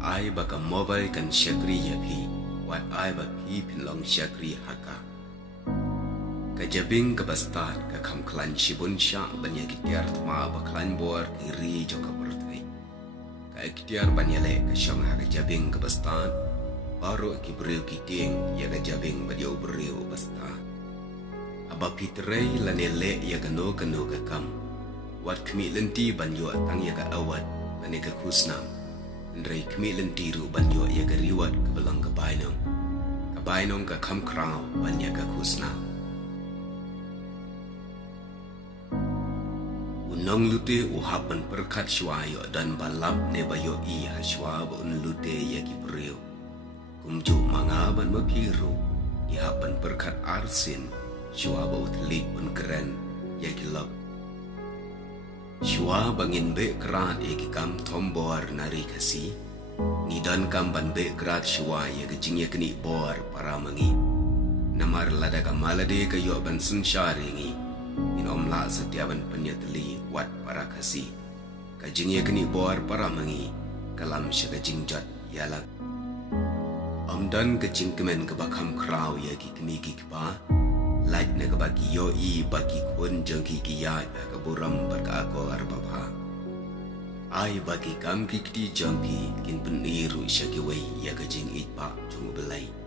ai baka mobile kan syakri ya phi wat ai ba phi phin long syakri haka ka jabing ka bastat ka kham klan shibun sha banya kitiar ma ba klan bor ri jo ka berthai ka kitiar banya le ka shong ha ka jabing ka bastat baru ki breu ki tieng ya ka jabing ba dio breu bastat aba pitrei la ne le ya ka no ka kam wat kmi lenti banyo tang ya ka awat bane ka khusnam ndrei kmi lenti ru banyo ya ka riwat ka balang ka bainong ka kham krau banya ka khusnam unong lute u hapan perkat shwayo dan balap ne bayo i hashwa ba un lute ya ki breu kumju mangaban mapiru i hapan perkat arsin shwa ba utlik un keren ya ki lab shwa bangin be krat e ki kam tombor nari kasi ni dan kam ban be krat shwa ya ki jingya kini bor para mangi namar lada ka malade ka yo ban sun sharingi in omla setiaban penyatli wat para kasi ka jingya kini bor para mangi kalam syaga jingjat yalak amdan ka jingkemen ka bakam kraw ya ki kemi ki ba laik na kabagi yo i bagi kun jeng ki ya ka buram barka ko arbaba ai bagi kam ki ti jeng ki kin peniru syaki wei ya ka jing it pa jung belai